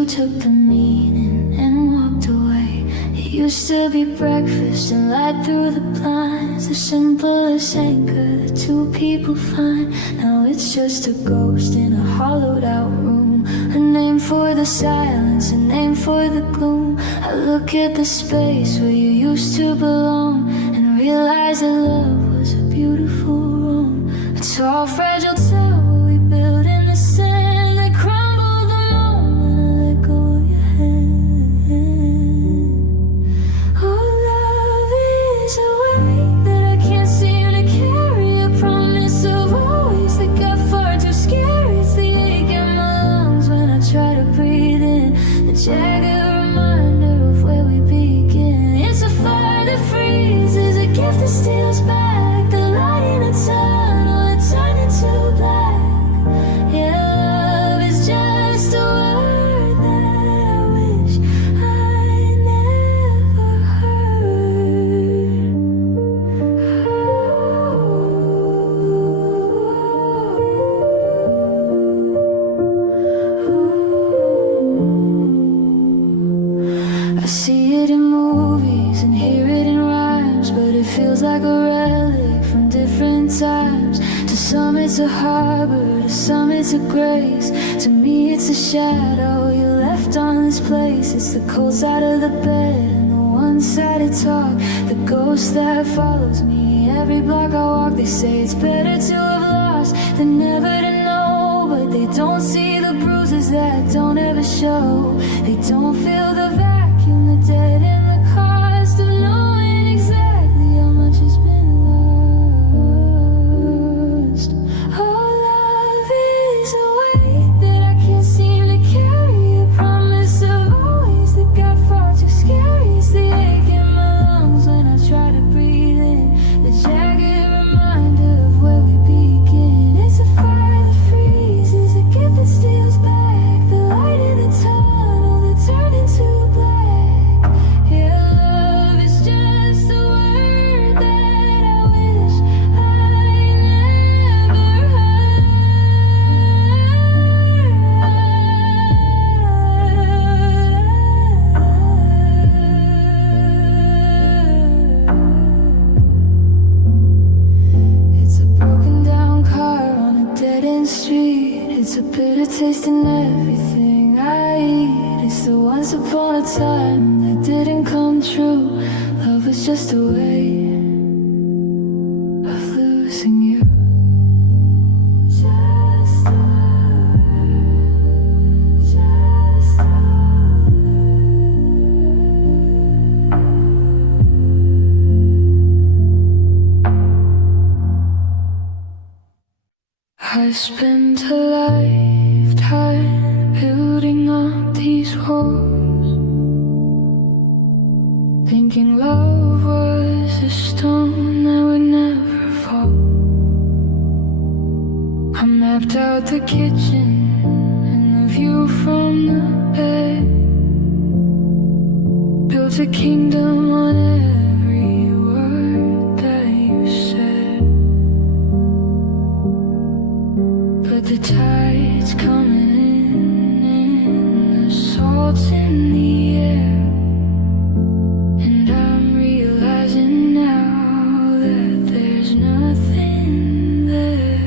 you took the meaning and walked away. It used to be breakfast and light through the blinds, the simplest anchor that two people find. Now it's just a ghost in a hollowed out room, a name for the silence, a name for the gloom. I look at the space where you used to belong and realize that love was a beautiful room. A tall, fragile tower we built in the sand that crumbled the moment I let go of your hand. Oh, love is a weight that I can't seem to carry, a promise of always that got far too scary. It's the ache in my lungs when I try to breathe in, the jagged reminder of where we begin. It's a fire that freezes, a gift that steals back the light in a tunnel that turned into black. Yeah, love is just a word that I wish I never heard. I see it in movies and hear it in rhymes, but it feels like a relic from different times. To some it's a harbor, to some it's a grace. To me it's a shadow you left on this place. It's the cold side of the bed and the one-sided talk, the ghost that follows me every block I walk. They say it's better to have lost than never to know, but they don't see the bruises that don't ever show. They don't feel the vacuum, the dead and the cost of knowing exactly how much has been lost. Oh, love is a weight that I can't seem to carry, a promise of always that got far too scary. It's the ache in my lungs when I try to breathe in, the jagged reminder of where we begin. It's a fire that freezes, a gift that steals back the light in the tunnel that turned into black. Yeah, love is just a word that I wish I never heard. It's a broken down car on a dead-end street. It's a bitter taste in everything I eat. It's the once upon a time that didn't come true. Love was just a way of losing you. Just a word, just a I spent a lifetime building up these walls, thinking love was a stone that would never fall. I mapped out the kitchen and the view from the bed, built a kingdom on every word that you said. But the tide's coming in and the salt's in the air, and I'm realizing now that there's nothing there.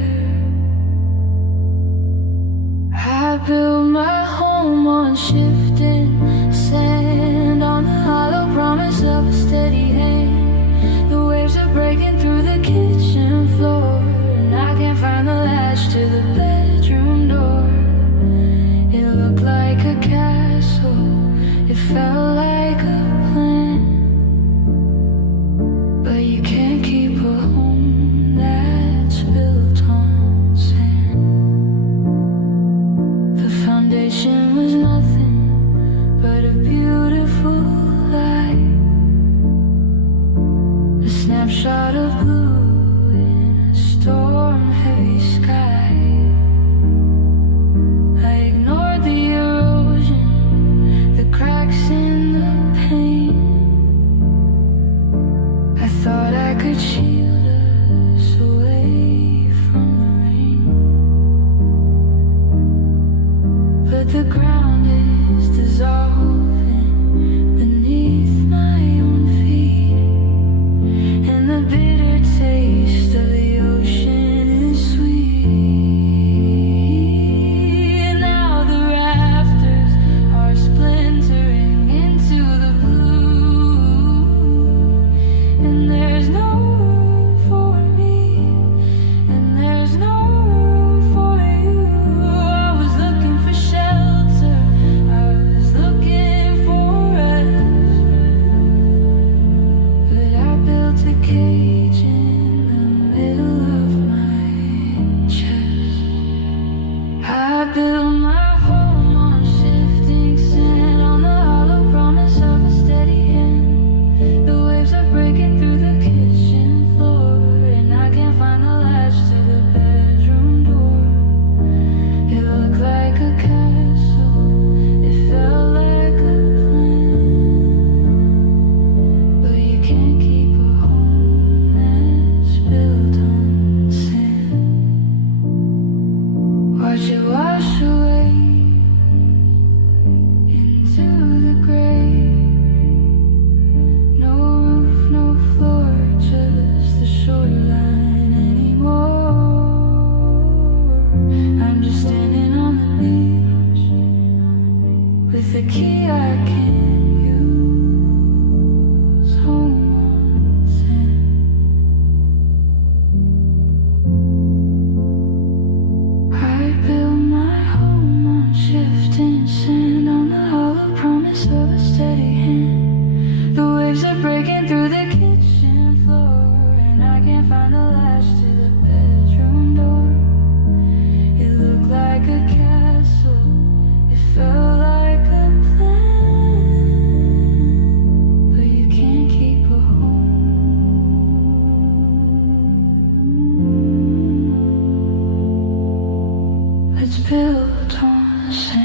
I built my home on shifting sand, on the hollow promise of a steady hand. The waves are breaking through the kitchen floor, and I can't find the latch to the bedroom door. It looked like a castle, it felt like a plan, but you can't keep a home that's built on sand. The foundation was nothing but with a key I can't use. Home on sand. I built my home on shifting sand, on the hollow promise of a steady hand. The waves are breaking through the kitchen floor, and I can't find the latch to the bedroom door. It looked like a castle, it felt like a plan, but you can't keep a home. It's built on sand.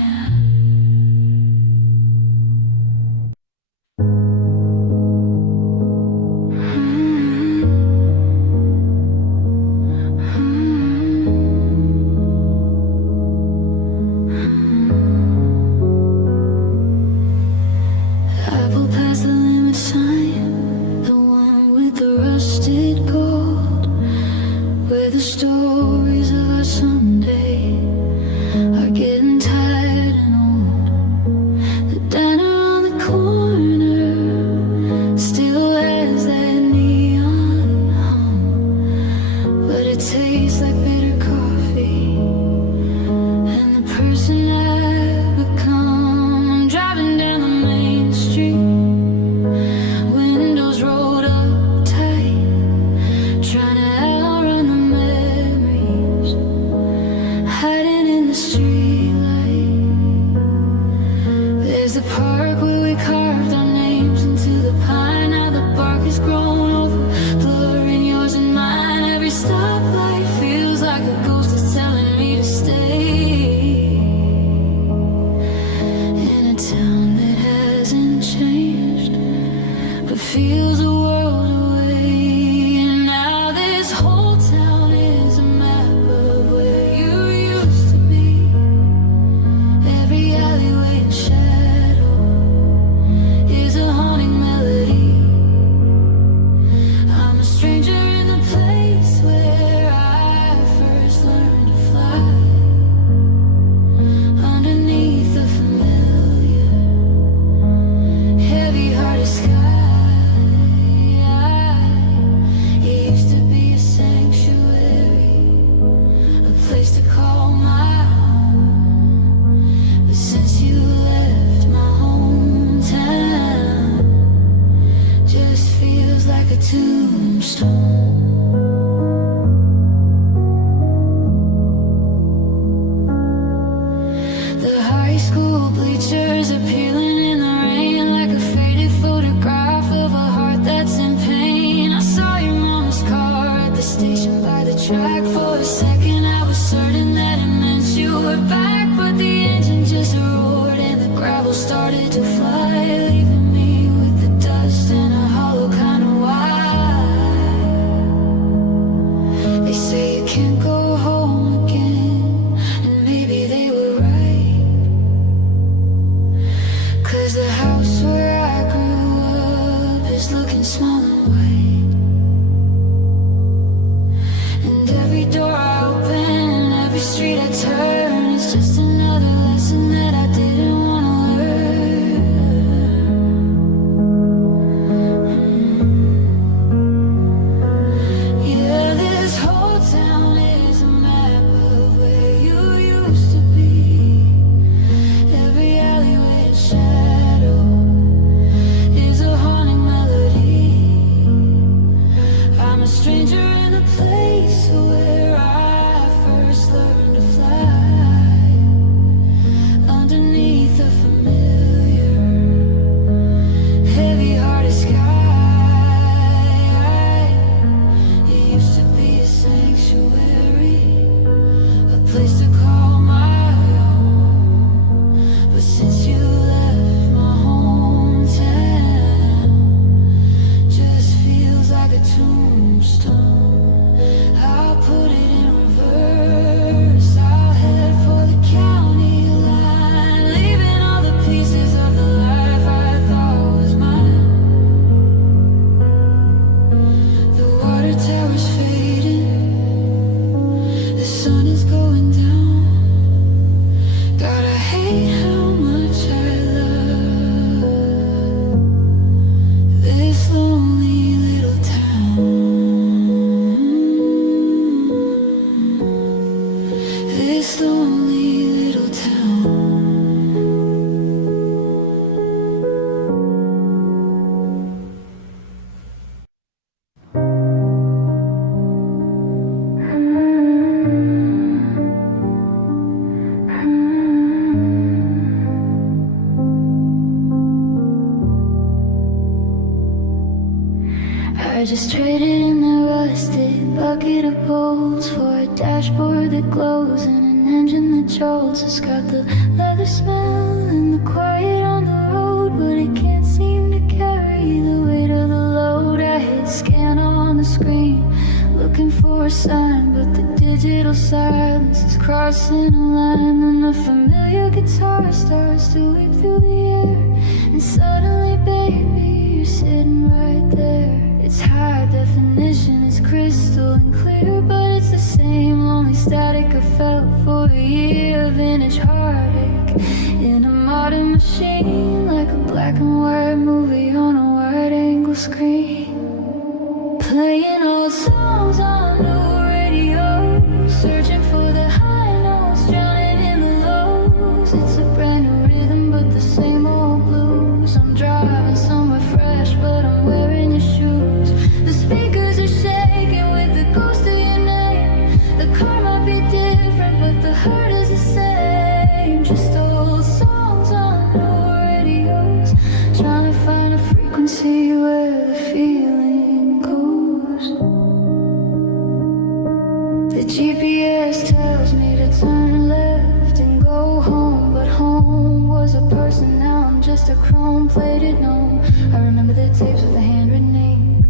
I pulled past the limit sign, the one with the rusted gold, where the stories of our someday are getting tired and old. The diner on the corner still has that neon hum, but it tastes like bitter coffee and the person I've become. I'm driving down the main street, windows rolled up tight, trying to outrun the memories hiding in the streetlight. There's a park where we carved our names into the pine. Now the bark has grown over, blurring yours and mine. Every stoplight feels like a ghost is telling me to stay in a town that hasn't changed but feels a world away. And now this whole town is a map of where you used to be. Every alleyway and shadow is a haunting melody. I'm a stranger in the place where I first learned to fly, underneath the familiar, heavy-hearted sky. It used to be a sanctuary, a place to call my home. But since you left, my hometown just feels like a tombstone. The high school bleachers are peeling in the rain, like a faded photograph of a heart that's in pain. I saw your mama's car at the station by the track. For a second I was certain that it meant you were back, but the engine just roared and the gravel started to fly, leaving me with the dust and a hollow kind of why. They say you can't go home again, and maybe they were right. 'Cause the house where I grew up is looking small and white, and every door I open and every street I turn is just another lesson that I didn't want to learn. Yeah, this whole town is a map of where you used to be. Every alleyway and shadow is a haunting melody. I just traded in the rusted bucket of bolts for a dashboard that glows and an engine that jolts. It's got the leather smell and the quiet on the road, but it can't seem to carry the weight of the load. I hit scan on the screen, looking for a sign, but the digital silence is crossing a line. Then a familiar guitar starts to whip through the air, and suddenly, baby, you're sitting right there. It's high definition, it's crystal and clear, but it's the same lonely static I felt for a year of vintage heartache in a modern machine, like a black and white movie on a wide-angle screen. Playing old songs on new radio, searching for the high notes, drowning in the lows. It's a brand new rhythm, but the same old blues. I'm driving somewhere fresh, but I'm wearing your shoes. The speakers are shaking with the ghost of your name. The car might be different, but the heart is the same. Just old songs on new radios, trying to find a frequency where the feeling goes. The GPS tells me to turn left and go home, but home was a person, now I'm just a chrome-plated gnome. I remember the tapes with the handwritten ink,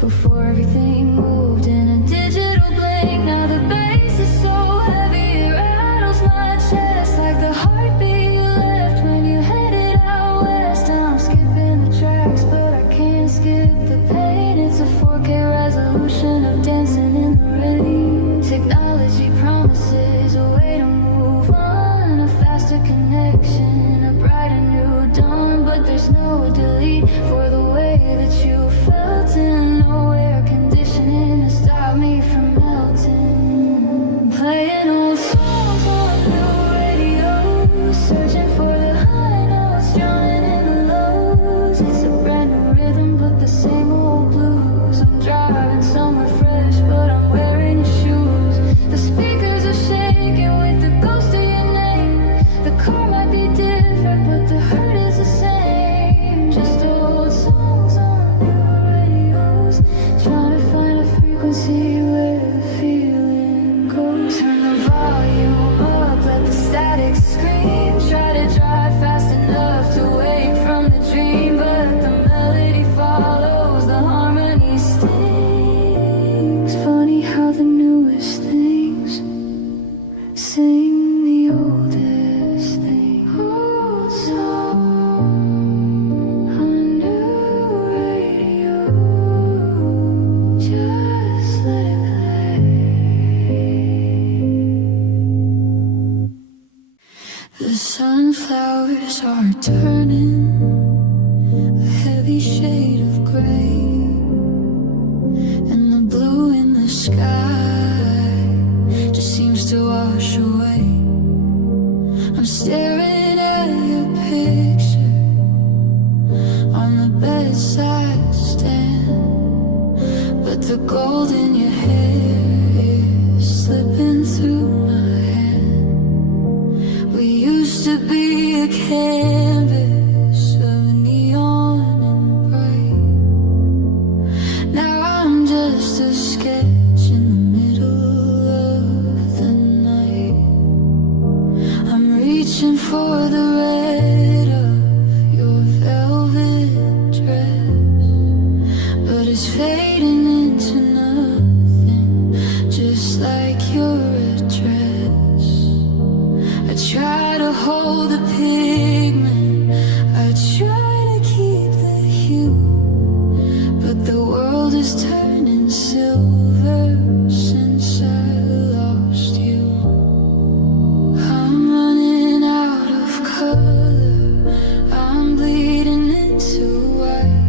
before everything moved in a digital blink. Now the bass is so heavy it rattles my chest, like the heartbeat you left when you headed out west. I'm skipping the tracks, but I can't skip the pain. It's a 4K resolution of dancing in the rain. Technology promises a way to move on, a faster connection, a brighter new dawn, but there's no delete for the way that you felt, and no air conditioning to stop me from melting. Playing old songs on new radio, searching for the high notes, drowning in the lows. It's a brand new rhythm, but the same old blues. I'm driving somewhere fresh, but I'm wearing your shoes. The speakers are shaking with the ghost of your name. The car might be different, but the hurt is the same. Just old songs on new radios, trying to find a frequency where the feeling goes. Turn the volume up, let the static scream. Try to drive fast enough to wake from the dream, but the melody follows, the harmony stings. Funny how the newest things sing the oldest thing. Old song on new radio, just let it play. The sunflowers are turning a heavy shade of gray, and the blue in the sky just seems to wash away. I'm staring at your picture on the bedside stand, but the gold in your hair is slipping through my hand. We used to be a canvas of neon and bright. Now I'm just a sketch in the middle of the night. I'm reaching for the red of your velvet dress, but it's fading into nothing, just like your address. I try to hold the pigment, I try to keep the hue, but the world is turning silver since I lost you. I'm running out of color, I'm bleeding into white,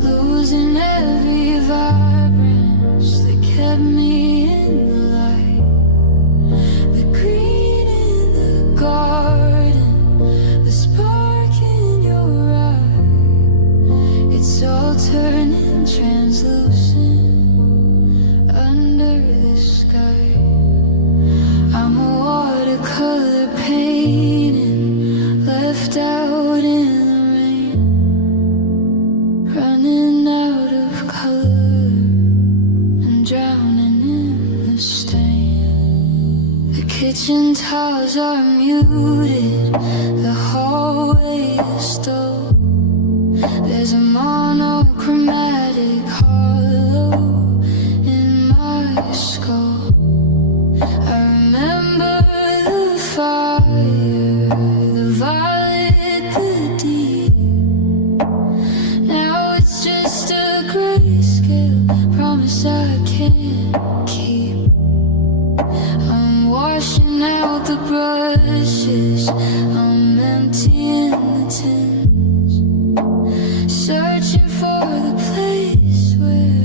losing every vibrance that kept me in the light. The green in the garden, the spark in your eye, it's all turning translucent under the sky. I'm a watercolor painting left out in the rain, running out kitchen tiles are muted, the hallway is dull. There's a monochromatic hollow in my skull. I remember the fire, the violet, the deep. Now it's just a grayscale promise I can't keep. I'm washing out the brushes, I'm emptying the tins, searching for the place where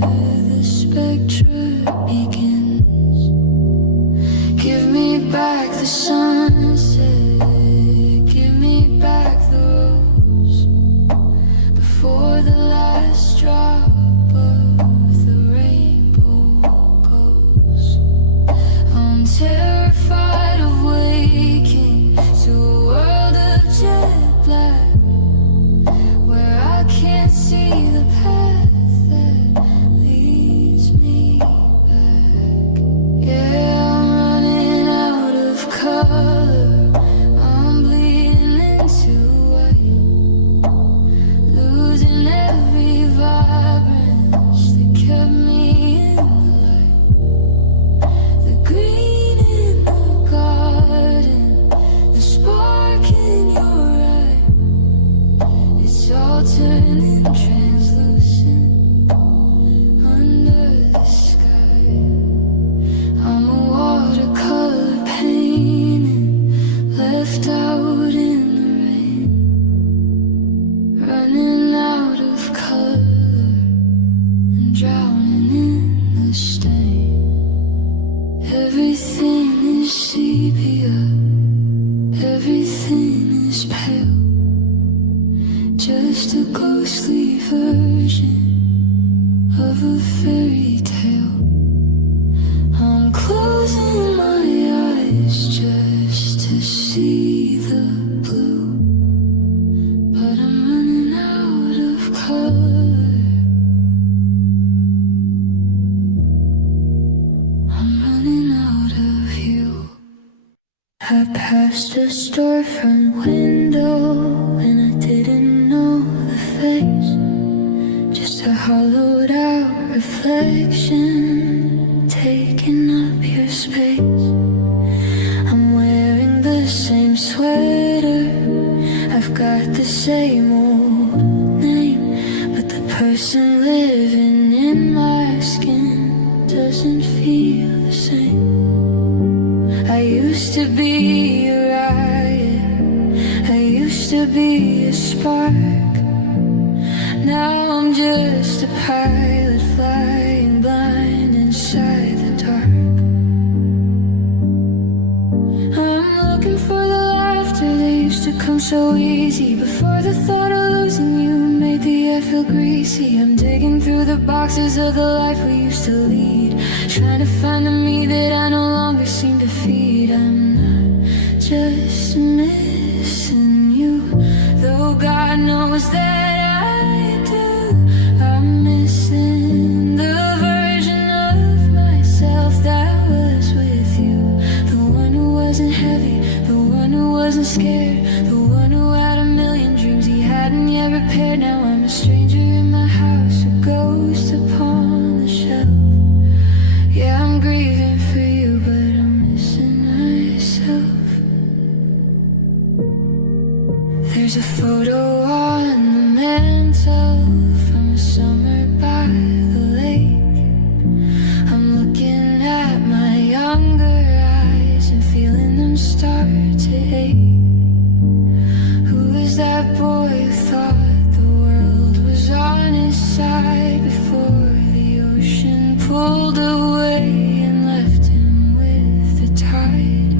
the spectra begins. Give me back the sunset, give me back the rose, before the last drop of the rainbow goes. I'm terrified of waking to a world of jet black, where I can't see the path that leads me back. Yeah, I'm running out of color, I'm bleeding into white, losing every vibrance that kept me in the light. The green in the garden, the spark in your eye, it's all turning translucent under the sky. I'm a watercolor painting, left out in the rain, running out of color and drowning in the stain. Everything is sepia, everything is pale, just a ghostly version of a fairy tale. I'm closing my eyes just to see the blue, but I'm running out of color, I'm running out of you. I passed a storefront window and I didn't know the face, just a hollowed out reflection taking up your space. I'm wearing the same sweater, I've got the same old name, but the person living in my skin doesn't feel the same. I used to be a riot, I used to be a spark, now I'm just a pilot flying blind inside the dark. I'm looking for the laughter that used to come so easy, before the thought of losing you made the air feel greasy. I'm digging through the boxes of the life we used to lead, trying to find the me that I no longer seem to feed. I'm not just missing you, though God knows that I do. I'm missing the version of myself that was with you, the one who wasn't heavy, the one who wasn't scared, the one who had a million dreams he hadn't yet repaired. Now I'm a stranger in my house, a ghost upon the shelf. Yeah, I'm grieving for you, but I'm missing myself. There's a photo on the mantle from a summer by the lake. I'm looking at my younger eyes and feeling them start to ache. Who is that boy who thought the world was on his side before the ocean pulled away and left him with the tide?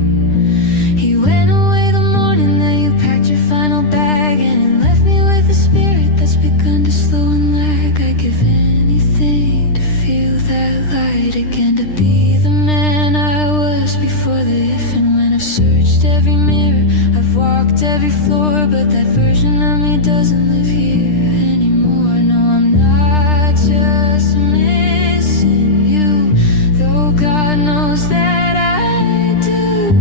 He went away the morning that you packed your final bag and left me with a spirit that's begun to slow and lag. I'd give anything to feel that light again, to be the man I was before the if and when. I've searched every mirror, I've walked every floor, but that version of me doesn't live here anymore. No, I'm not just missing you, though God knows that I do.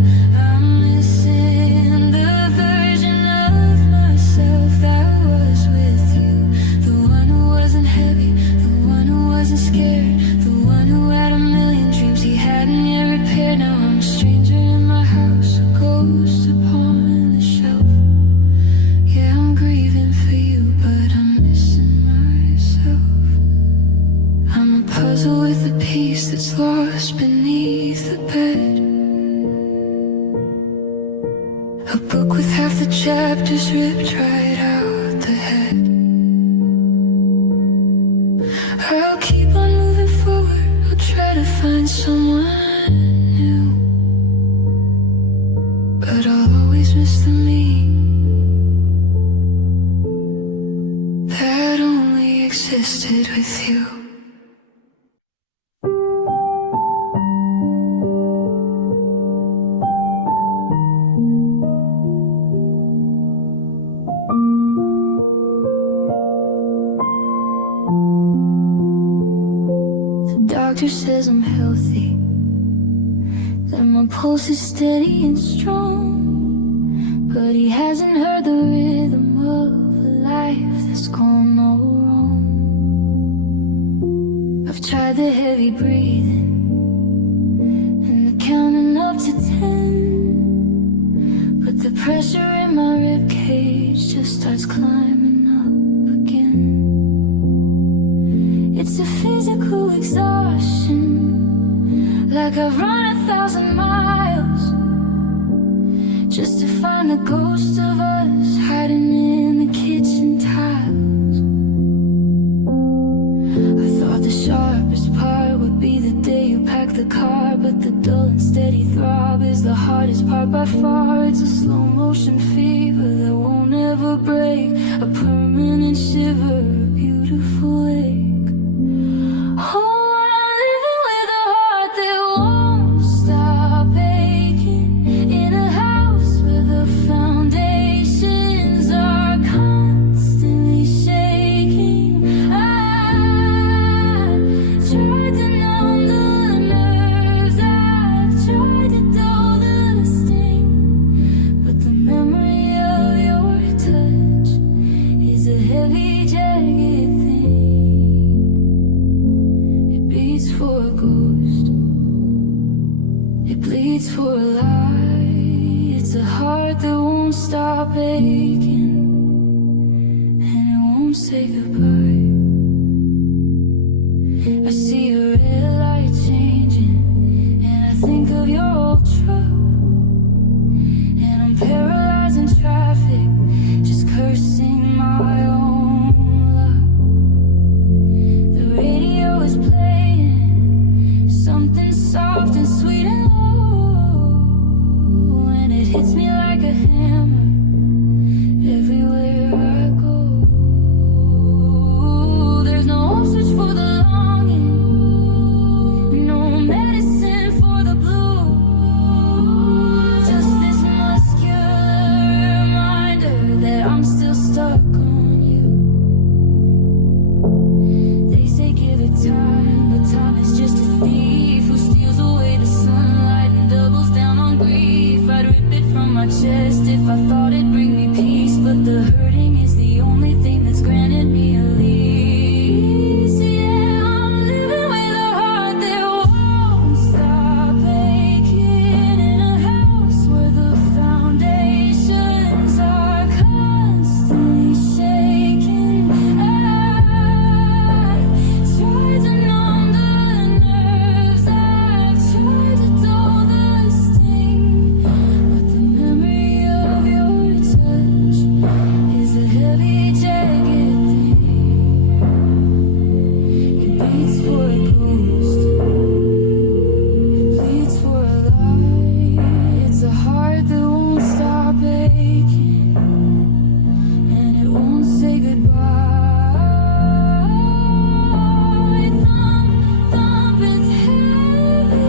just ripped right out the head. I'll keep on moving forward, I'll try to find someone new, but I'll always miss the me that only existed with you. Doctor says I'm healthy, that my pulse is steady and strong, but he hasn't heard the rhythm of a life that's gone all wrong. I've tried the heavy breathing and the counting up to 10, but the pressure in my rib cage just starts climbing up again. It's a physical exhaustion, like I've run 1,000 miles just to find the ghost of us hiding in the kitchen tiles. I thought the sharpest part would be the day you pack the car, but the dull and steady throb is the hardest part by far. It's a slow motion fever that won't ever break, a permanent shiver, a beautiful ache. Oh, I'm living with a heart that won't stop aching, in a house where the foundations are constantly shaking. I tried to numb the nerves, I've tried to dull the sting, but the memory of your touch is a heavy, jagged thing. Beats for a ghost, it bleeds for a lie. It's a heart that won't stop aching, and it won't say goodbye. I see a red light changing, and I think of your old truck, and I'm paralyzed in traffic, just cursing my own luck. The radio is playing something soft and sweet and low, and it hits me like a hammer everywhere I go. There's no home switch for the longing, no medicine for the blues, just this muscular reminder that I'm still stuck on you. They say give it time, but time is just a thief who steals away the sunlight and doubles down on grief. I'd rip it from my chest if I thought it'd bring me peace, but the hurting is the only thing that's granted me a lease. Yeah, I'm living with a heart that won't stop aching, in a house where the foundations are constantly shaking. I've tried to numb the nerves, I've tried to dull the sting, but the memory of your touch is a heavy, jagged thing. It beats for a ghost, it bleeds for a lie. It's a heart that won't stop aching, and it won't say goodbye. Thump, thump, it's heavy.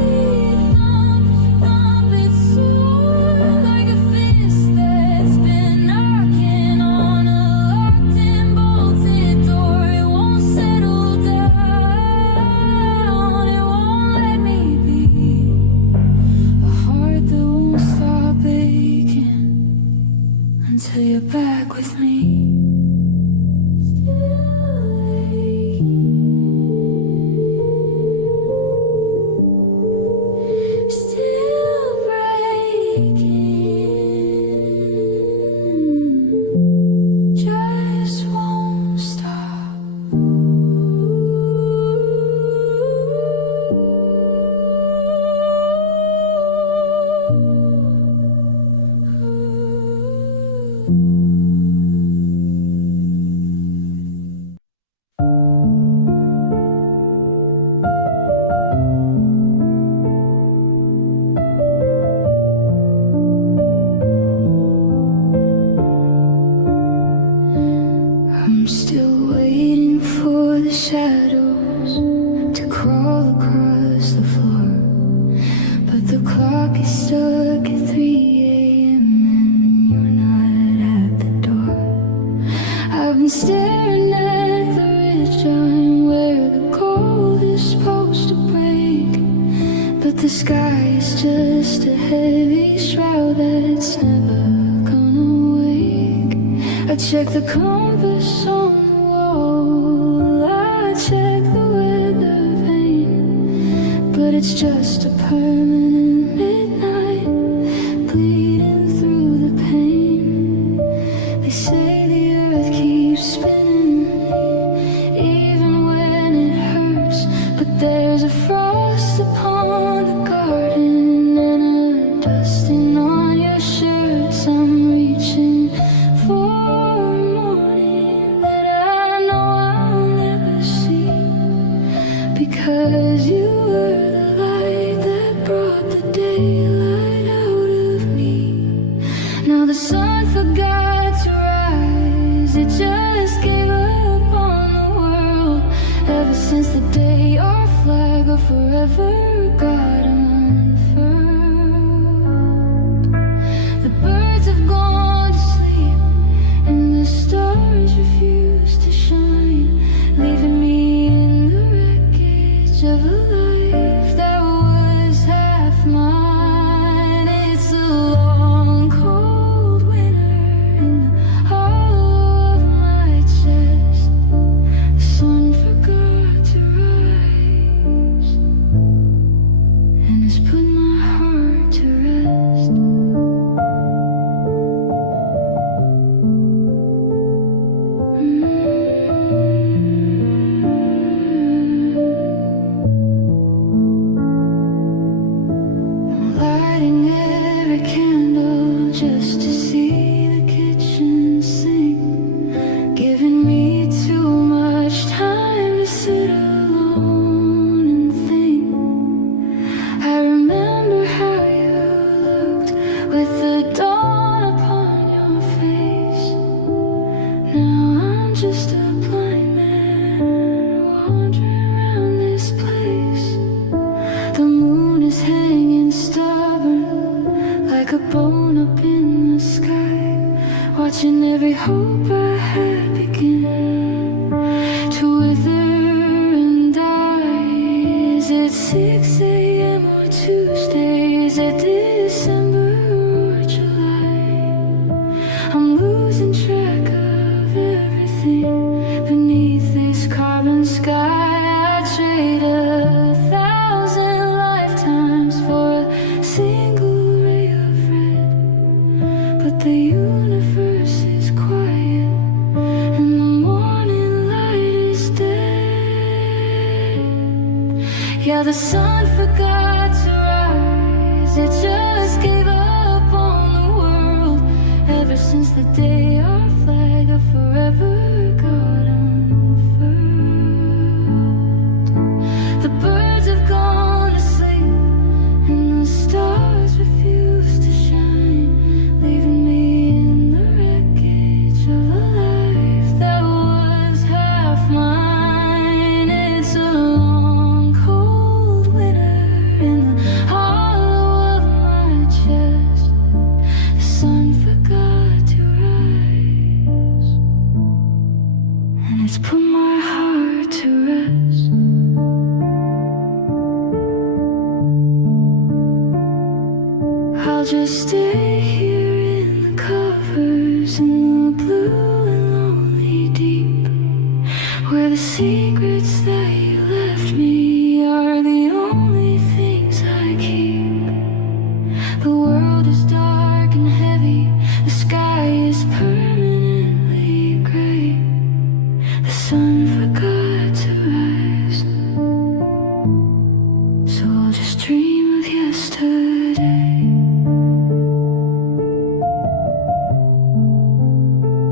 Thump, thump, it's sore, like a fist that's been knocking on a locked and bolted door. It won't settle down, it won't let me be. A heart that won't stop aching until you're back with me. Still aching, still breaking, just won't stop. I'm still waiting for the shadows to crawl across the floor, but the clock is stuck at 3 a.m. and you're not at the door. I've been staring at the ridge line where the gold is supposed to break, but the sky is just a heavy shroud that's never gonna wake. I check the compass on the wall, I check the weather vane, but it's just a permanent midnight bleeding through the pain. They say the earth keeps spinning even when it hurts, but there's a frost upon the garden and a dusting on your shirts. I'm reaching for a morning that I know I'll never see, because you were the light that brought the daylight out of me. Now the sun forgot to rise, it just gave up on the world. Ever since the day our flag of forever got unfurled, the birds have gone to sleep and the stars refuse to shine, leaving me in the wreckage of a life that was half mine. It's a long, cold winter in the hollow of my chest. The sun forgot to rise, and it's put my heart to rest. I'm lighting every candle just to see the kitchen sink, giving me too much time to sit alone and think. I remember how you looked with the dawn upon your face. Now I'm just a blind man wandering around this place. The moon is hanging stubborn like a bone up in the sky, watching every hope I had begin to wither and die. Is it 6 a.m. or Tuesday? Is it December or July? I'm losing track of everything beneath this carbon sky. I trade 1,000 lifetimes for a single ray of red, but the universe is quiet and the morning light is dead. Yeah, the sun forgot to rise, it just gave up on the world. Ever since the day our flag of forever got unfurled, the birds have gone to sleep and the stars refuse to shine, leaving me in the wreckage of a life that was half mine. It's a long, cold winter in the hollow of my chest. The sun forgot to rise, and it's put my heart to rest. I'll just stay here in the covers, in the blue and lonely deep, where the secrets that you left me are the only things I keep. The world is dark and heavy, the sky is permanently gray. The sun forgot to rise, so I'll just dream of yesterday.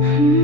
Mm-hmm.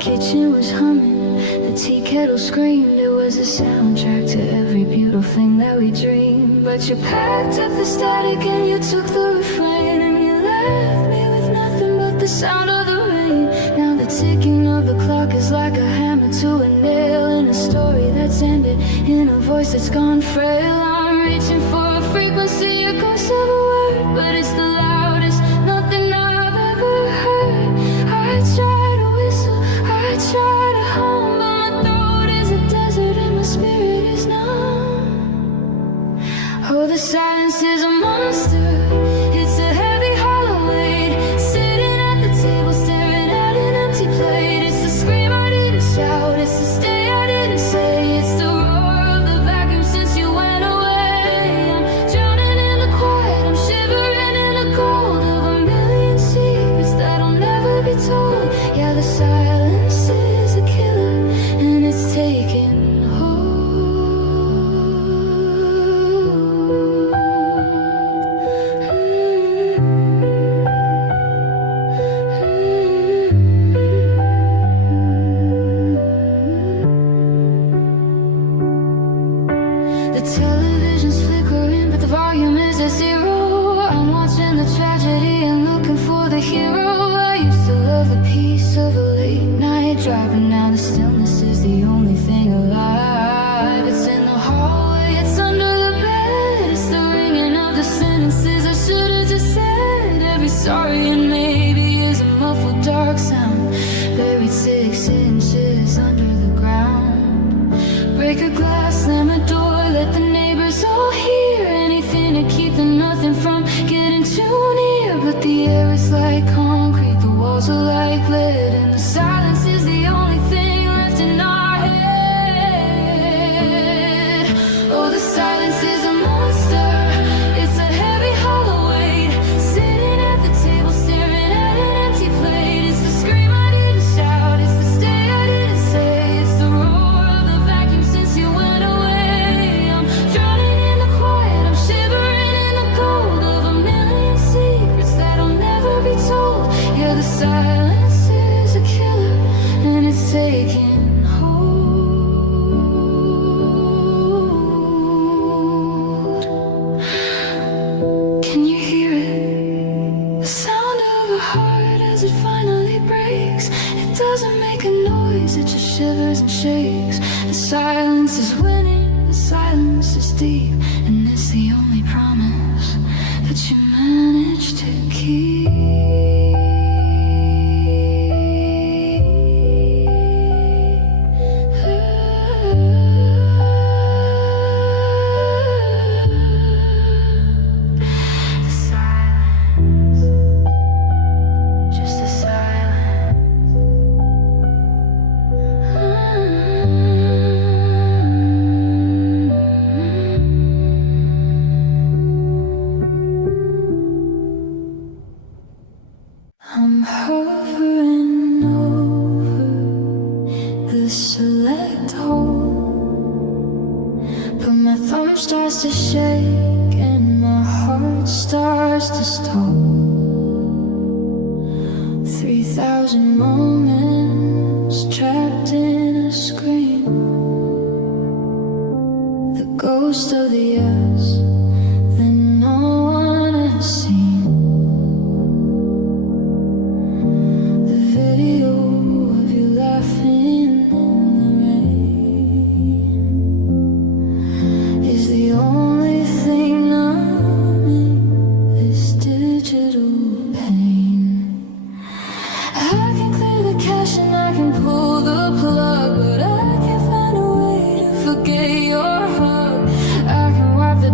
kitchen was humming, the tea kettle screamed. It was a soundtrack to every beautiful thing that we dreamed. But you packed up the static and you took the refrain, and you left me with nothing but the sound of the rain. Now the ticking of the clock is like a hammer to a nail in a story that's ended, in a voice that's gone frail. I'm reaching for a frequency, a ghost of a word, but it's the loudest, nothing I've ever heard. I try to whistle, I try to hum, but my throat is a desert and my spirit is numb. Oh, the silence is a monster. It's a heavy hollow weight, sitting at the table staring at an empty plate. It's the scream I didn't shout, it's the stay I didn't say, it's the roar of the vacuum since you went away. I'm drowning in the quiet, I'm shivering in the cold of a million secrets that'll never be told. Yeah, the silence is a killer and it's taking the television's flickering, but the volume is at zero. I'm watching the tragedy and looking for the hero. I used to love the peace of a late night drive, but now the stillness is the only thing alive. It's in the hallway, it's under the bed, it's the ringing of the sentences I should have just said. Every sorry and maybe is a muffled dark sound, buried 6 inches under the ground. Break a glass, slam a door, let the neighbors all hear. Anything to keep the nothing from getting too near. But the air is like concrete, the walls are like lead, and the silence is the only thing left in our head. Oh, the silence is a monster. It's a heavy hollow weight, sitting at the table staring at an empty plate. It's the scream I didn't shout, it's the stay I didn't say, it's the roar of the vacuum since you went away. I'm drowning in the quiet, I'm shivering in the cold of a million secrets that'll never be told. Yeah, the silence is a killer and it's taking hold. Can you hear it? The sound of a heart as it finally breaks. It doesn't make a noise, it just shivers and shakes. The silence is winning, the silence is deep, and it's the only promise that you managed to keep. The silence, just the silence. I'm hovering over the select hole, but my thumb starts to shake and my heart starts to stop. 3,000 moments trapped in a screen, the ghost of the us that no one has seen. The video of you laughing in the rain is the only thing numbing this digital pain. I can clear the cache and I can pull the plug, but I can't find a way to forget your hug. I can wipe the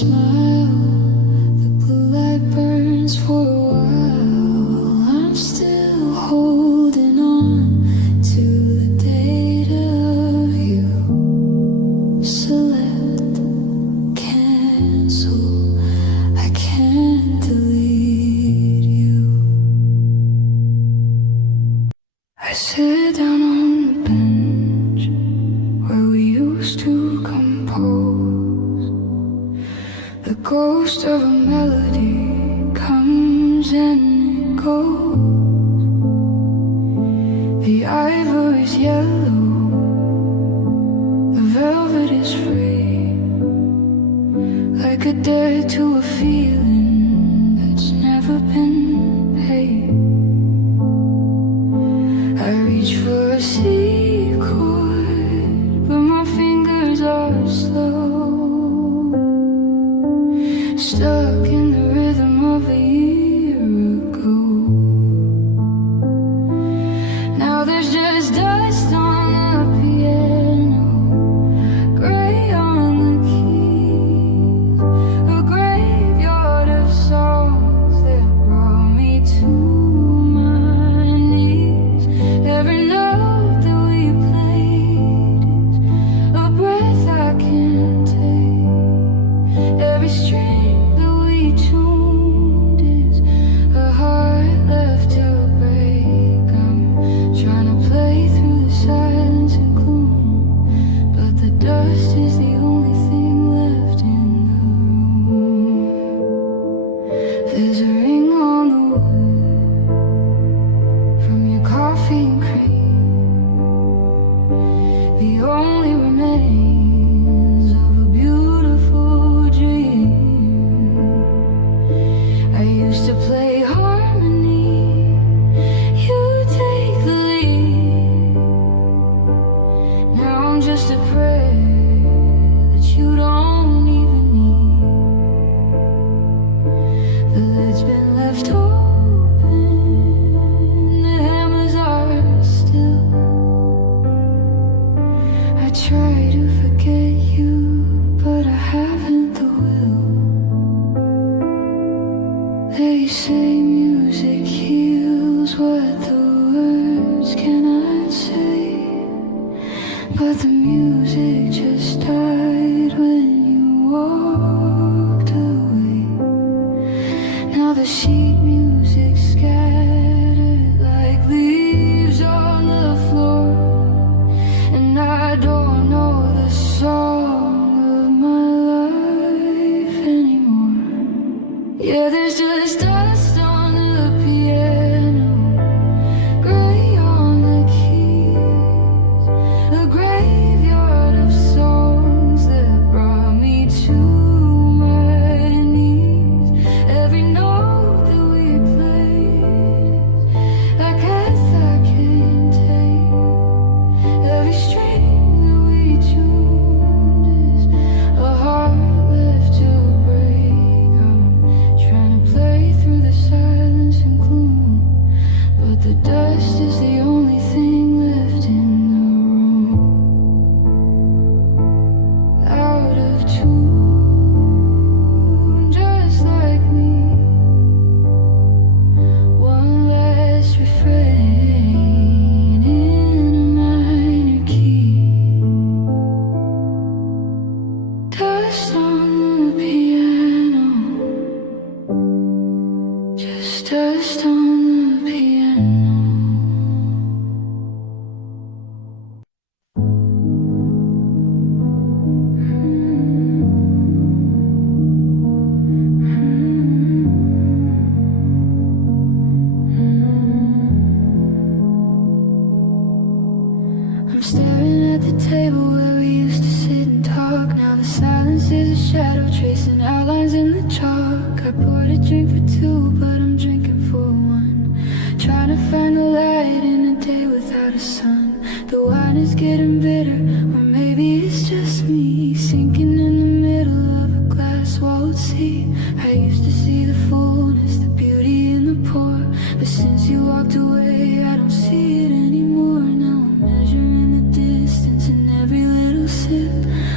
smile, the blue light burns for a while. I'm still holding on to the date of you. Select, cancel, I can't delete you. I sit down on the bench where we used to compose. The ghost of a melody comes and it goes. The ivory's yellow, the velvet is free, like a debt to a feeling that's never been paid. I reach for a C chord, but my fingers are slow, stuck in the rhythm of a year ago. Now there's just dust on the piano, gray on the keys, a graveyard of songs that brought me to my knees. Every note that we played is a breath I can't take. Every string that we tuned is a heart left to break. I'm trying to play through the silence and gloom, but the dust is the only thing left in the room. There's a ring on the wood from your coffee and cream, the only remains of a beautiful dream. I used to play harmony, you take the lead. Now I'm just a prayer that you don't even need. The lid's been left open, the hammers are still. I try to forget you, but I haven't the will. They say music heals what the words cannot say, but the music just died when you walked away. Now the sheet music scattered like leaves on the floor, and I don't know the song of my life anymore. Yeah, there's just dust on the piano, gray on the keys, a graveyard of songs that brought me to my knees. Every note that we played is a breath I can't take. Every string that we tuned is a heart left to break. I'm trying to play through the silence and gloom, but the dust is the only thing left in the room. Out of tune, just like me. One last refrain in a minor key. Dust on the piano, just dust on the piano. I'm staring at the table where we used to sit and talk. Now the silence is a shadow tracing outlines in the chalk. I poured a drink for two, but I'm drinking for one. Trying to find the light in a day without a sun. The wine is getting bitter, or maybe it's just me sinking in the middle of a glass walled sea. I used to see the fullness, the beauty in the pour, but since you walked away, I don't see it anymore. Now I'm measuring the distance in every little sip,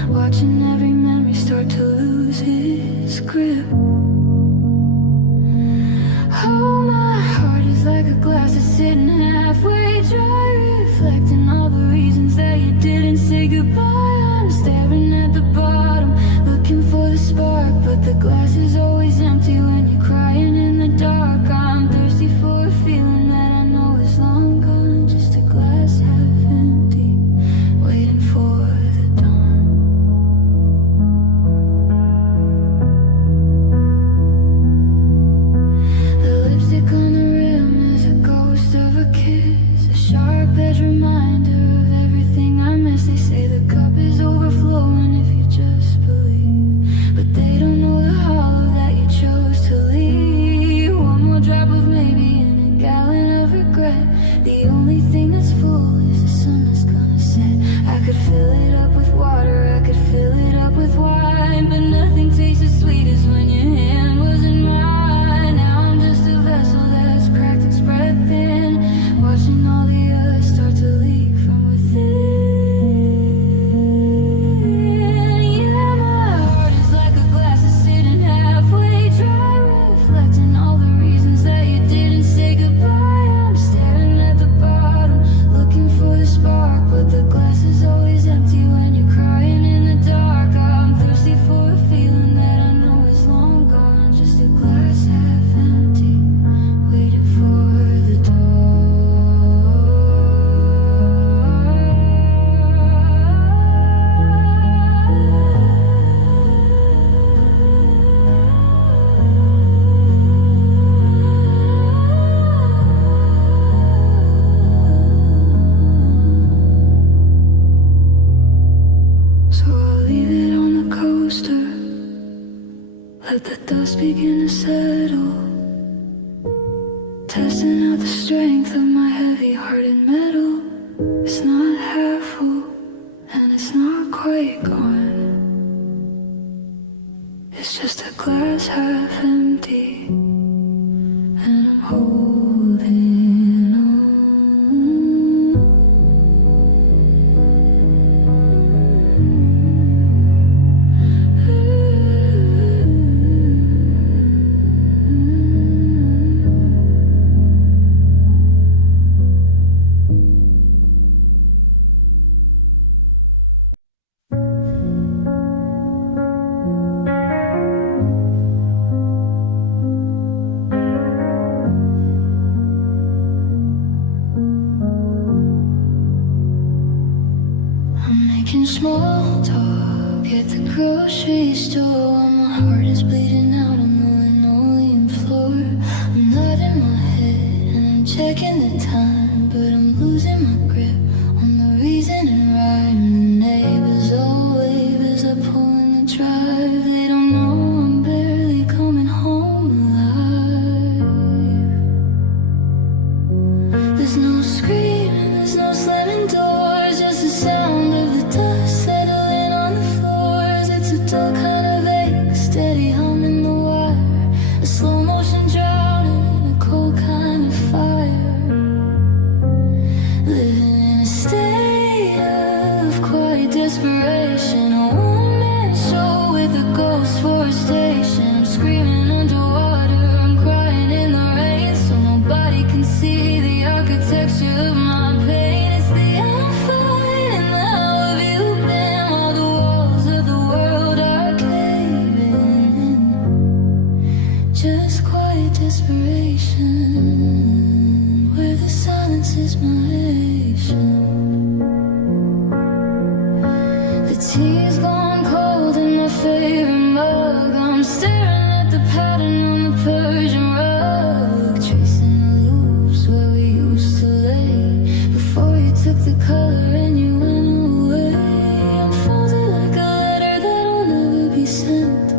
watching every memory start to lose its grip. Oh, my heart is like a glass that's sitting halfway dry, reflecting all the reasons that you didn't say goodbye. I'm staring at the bottom, looking for the spark, but the glass is always empty when you're crying in the dark. I'm thirsty for a feeling that I know is long gone, just a glass half empty, waiting for the dawn. The lipstick on the rim is a ghost of a kiss, a sharp-edged reminder of everything I miss. They say the cup is overflowing if you just believe, but they don't know the hollow that you chose to leave. One more drop of maybe in a gallon of regret. The only thing that's full is the sun that's gonna set. I could fill it up with water, I could fill it up with wine, but nothing tastes as sweet as when your hand was in mine. Now I'm just a vessel that's cracked and spread thin, watching all the others start to leak from within. Yeah, my heart is like a glass that's sitting halfway dry, reflecting all the reasons that you didn't say goodbye. I'm staring at the bottom, looking for the spark, but the glass is always empty when you're crying in the dark. I'm thirsty for a feeling that I know is long gone, just a glass half empty, waiting for the So I'll leave it on the coaster, let the dust begin to settle, testing out the strength of my heavy-hearted metal. It's not half full, and it's not quite gone. It's just a glass half empty, and I'm holding on. I'm making small talk at the grocery store while my heart is bleeding out on the linoleum floor. I'm nodding my head and I'm checking the time, but I'm losing my grip on the reason and rhyme. The neighbors all wave as I pull in the drive. They don't know I'm barely coming home alive. There's no screaming, there's no slamming doors, just the sound of the dust settling on the floors. It's a dull kind of ache, steady humming the wire, a slow motion drowning in a cold kind of fire. Living in a state of quiet desperation, a one-man show with a ghost for a station. I'm screaming underwater, I'm crying in the rain, so nobody can see the architecture of my pain. It's the I'm fine and the how have you been, while the walls of the world are caving in. Just quiet desperation, where the silence is my patient. The tea's gone cold in my favorite mug. I'm staring at the pattern on the Persian rug, tracing the loops where we used to lay before you took the color and you went away. I'm folded like a letter that'll never be sent,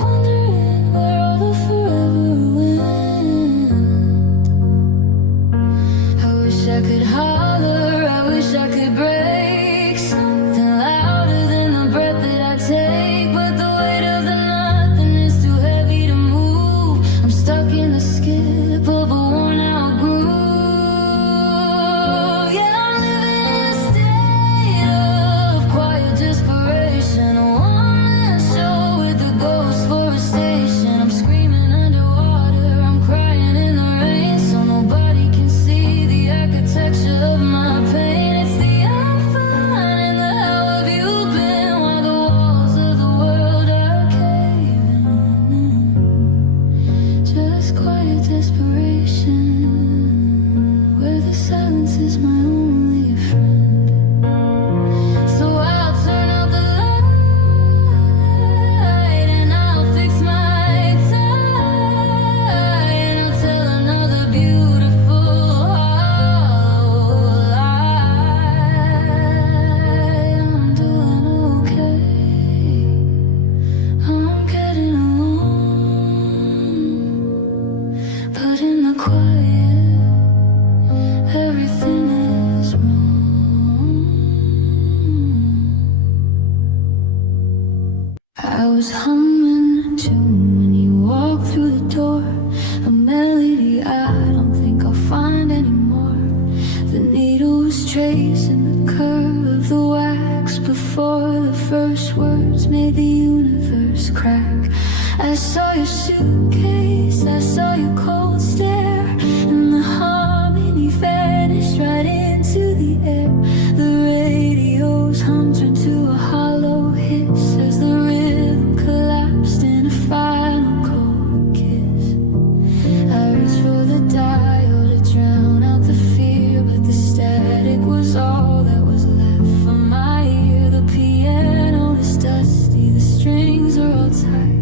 wondering where all the forever went. I wish I could holler, I wish I could break something louder than the breath I saw your suitcase, I saw your cold stare, and the harmony vanished right into the air. The radio's hum turned to a hollow hiss as the rhythm collapsed in a final cold kiss. I reached for the dial to drown out the fear, but the static was all that was left for my ear. The piano is dusty, the strings are all tight,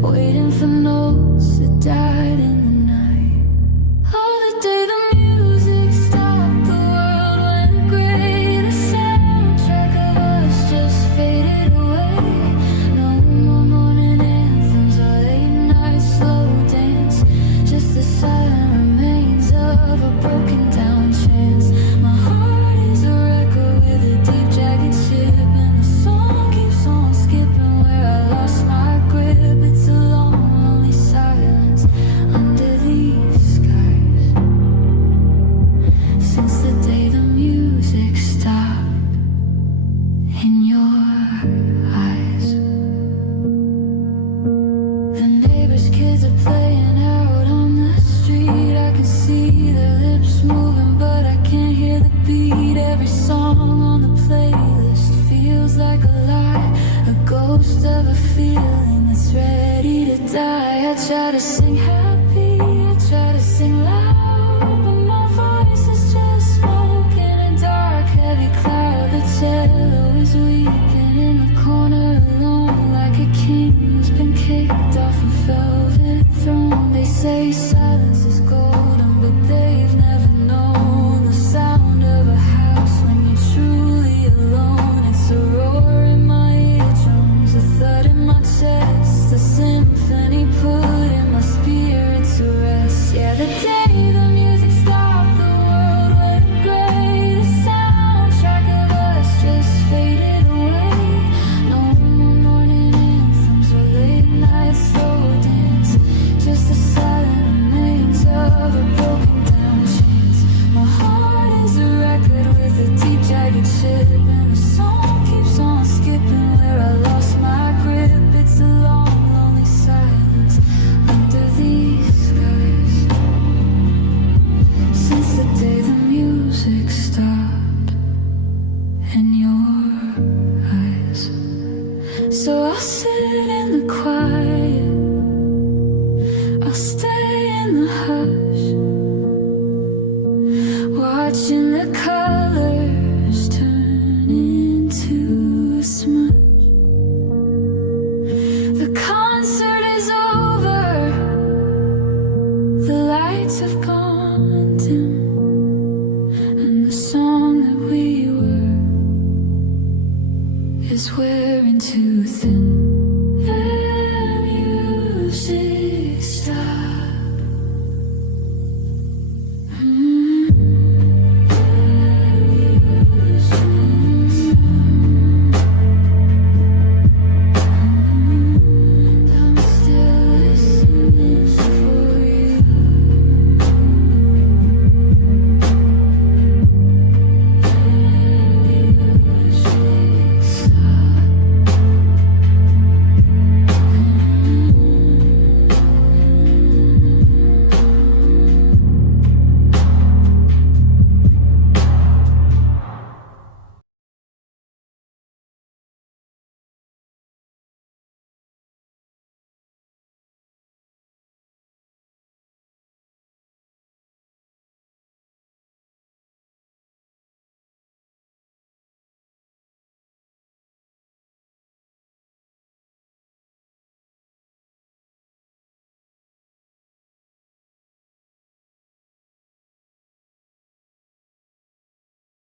waiting for notes that died in the night. Oh, the day the music stopped, the world went gray. The soundtrack of us just faded away. No more morning anthems or late night slow dance, just the silent remains of a broken down chance. My heart is a record with a deep jagged chip, and the song keeps on skipping where I lost my grip. It's a long, lonely silence under these skies, since the day the music stopped in your eyes. The neighbors' kids are playing out on the street. I can see their lips moving, but I can't hear the beat. Every song on the playlist feels like a lie, a ghost of a feeling that's ready to die. I try to sing happy